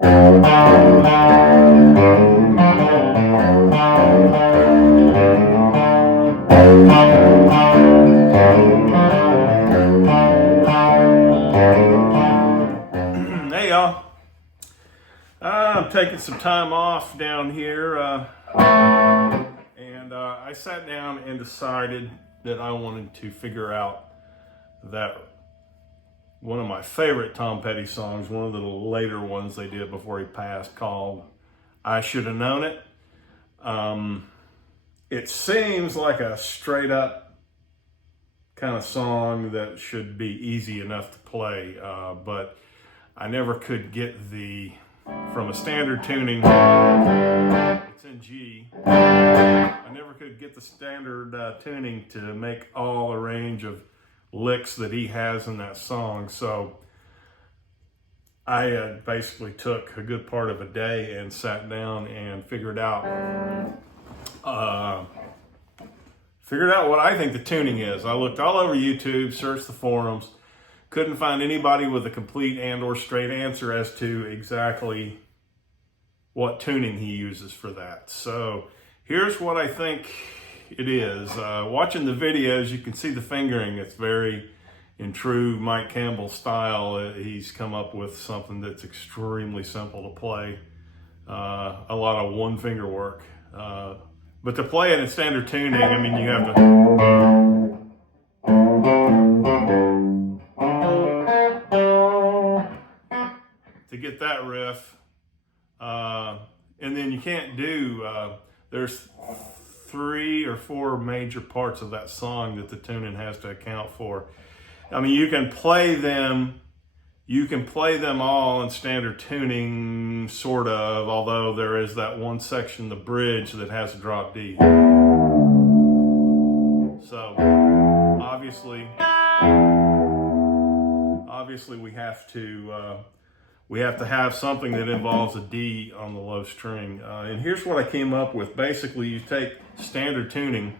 Hey y'all, I'm taking some time off down here and I sat down and decided that I wanted to figure out that one of my favorite Tom Petty songs, one of the later ones they did before he passed, called I Should Have Known It. It seems like a straight up kind of song that should be easy enough to play, but I never could get from a standard tuning, it's in G, I never could get the standard tuning to make all the range of licks that he has in that song. So I basically took a good part of a day and sat down and figured out what I think the tuning is. I looked all over YouTube, searched the forums, couldn't find anybody with a complete and or straight answer as to exactly what tuning he uses for that. So here's what I think it is. Watching the videos, you can see the fingering. It's very in true Mike Campbell style. He's come up with something that's extremely simple to play. A lot of one finger work. But to play it in standard tuning, I mean, you have to get that riff. And then you can't do, there's 3 or 4 major parts of that song that the tuning has to account for. I mean, you can play them all in standard tuning, sort of, although there is that one section, the bridge, that has a drop D. So obviously we have to have something that involves a D on the low string. And here's what I came up with. Basically, you take standard tuning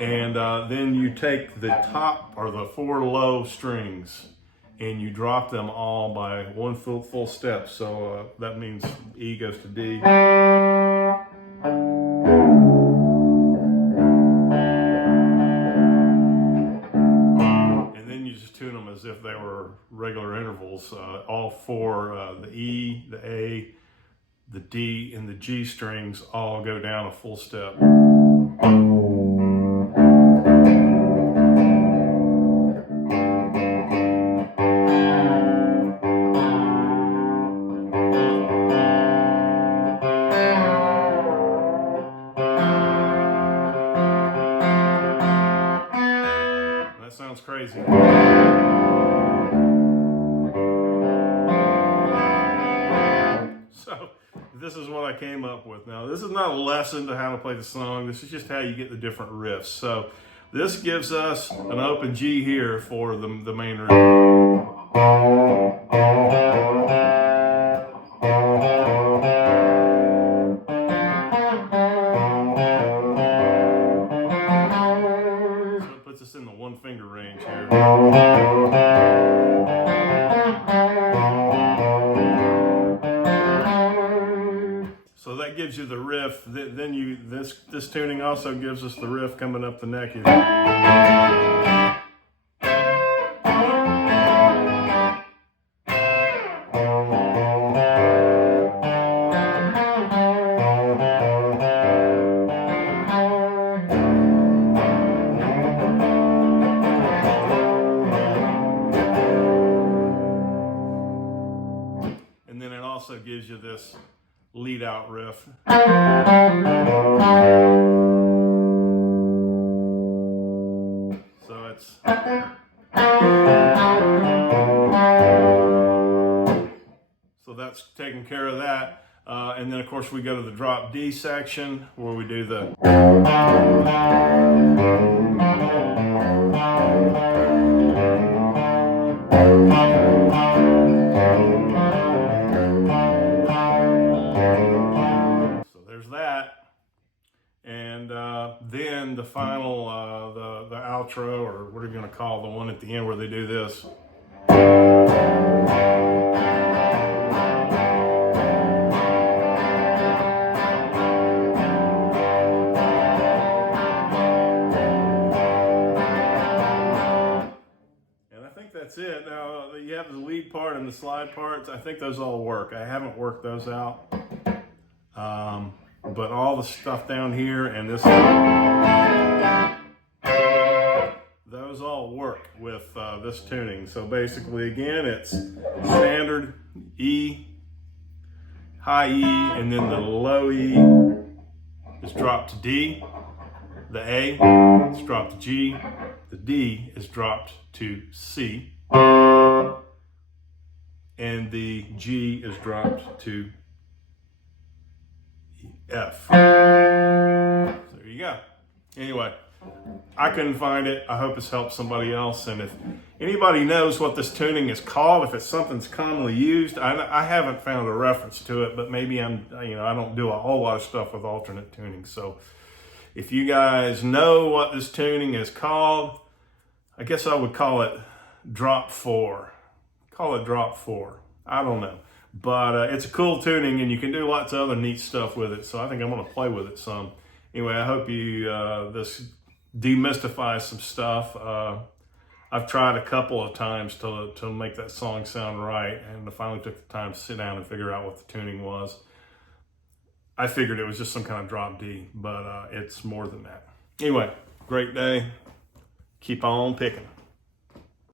and then you take the top or the 4 low strings and you drop them all by one full step. So that means E goes to D. And then you just tune them as if they were regular intervals. All 4, the E, the A, the D, and the G strings all go down a full step. That sounds crazy. So this is what I came up with. Now, this is not a lesson to how to play the song. This is just how you get the different riffs. So this gives us an open G here for the main riff. So it puts us in the one finger range here. So that gives you the riff. Then this tuning also gives us the riff coming up the neck. And then it also gives you this lead out riff. So it's that's taking care of that. And then of course we go to the drop D section where we do the then the final, the outro, or what are you going to call the one at the end where they do this? that's it. Now you have the lead part and the slide parts. I think those all work. I haven't worked those out. But all the stuff down here and this, those all work with this tuning. So basically, again, it's standard E, high E, and then the low E is dropped to D. The A is dropped to G. The D is dropped to C. And the G is dropped to F. So there you go. Anyway, I couldn't find it. I hope it's helped somebody else. And if anybody knows what this tuning is called, if it's something's commonly used, I haven't found a reference to it, but maybe I don't do a whole lot of stuff with alternate tuning. So if you guys know what this tuning is called, I guess I would call it drop 4. Call it drop 4. I don't know. But it's a cool tuning, and you can do lots of other neat stuff with it. So I think I'm going to play with it some. Anyway, I hope you this demystifies some stuff. I've tried a couple of times to make that song sound right, and I finally took the time to sit down and figure out what the tuning was. I figured it was just some kind of drop D, but it's more than that. Anyway, great day. Keep on picking.